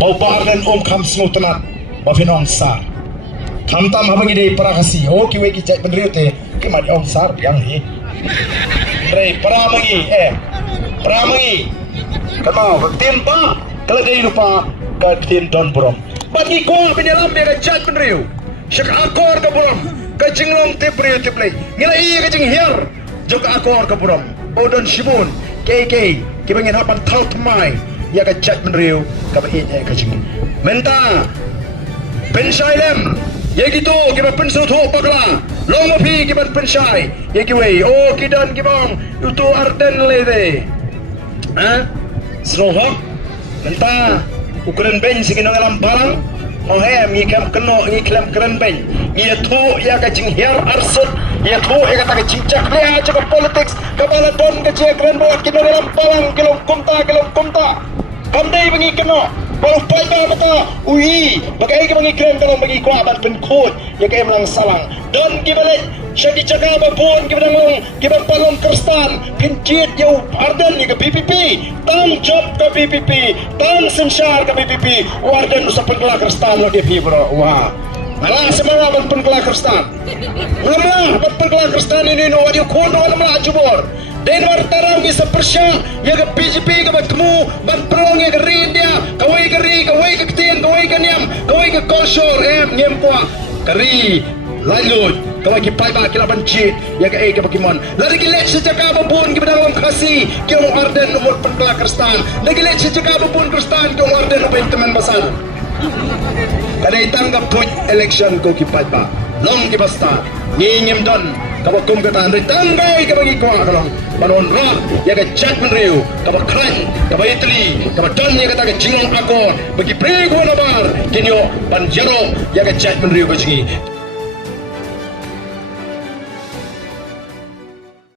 bau barnen kam smutanat bafinong sar tam habang ide para Khasi kiwe ki chat penriu te ki mari sar yang hi rei pramangi kamau tin ba kalau dia lupa ke tin don brom bagi ko penyelam dia chat penriu syak akor ke brom ke jinglong te priu te play ngilai ke jing hier juga akor ke brom odon shibun KK ki bangin hapan thau tmai ya ka chat penriu ka ba ka jing menta pensai lem ye gitu kita pensut ho pagla long api kita pensai ye kiwe kidan kibang itu arden lede snohok menta ukuran ben sigino ngalam balang ngi kam keno ngi klam keren ben ngi thu ya ka jing hier arsut ya thu ya ka ta cincak dia aja ke politics ke baladon ke keren buat kino ngalam balang kilong kumta pandai bengi keno baru pai mata ui bagai ke bengi keren kalau bagi ko aban pen khot ya ke melang salang dan kibalik syadi jaga babun kibang kibang palong kristan pincit yau ardan ni ke VPP tang job ke VPP tang sensar ke VPP wardan usah penggelar kristan lagi bro wah alah semua ban penggelar kristan nama ban penggelar kristan ini no dia kono nama jubor dan wartarang bisa persya ya ke PGP ke batmu ban prong ya ke rindia kawai ke ketien kawai ke niam kawai ke kosor nyempua keri lanjut kawai ke paiba ke laban cit ya ke Pokemon lagi gilet sejak apapun ke dalam Khasi ke arden nomor penggelar kristan lagi gilet sejak apapun kristan ke arden nomor teman besar kadai tanggap tuid election ko ke paiba long ke basta ngingim don kabakum katan tanggai kabagi kuah kalong panon rot ya ke chat menriu kabak kran kabak itli kabak don ya kata ke jingong akor bagi prego nabar kinyo panjaro ya ke chat menriu bagi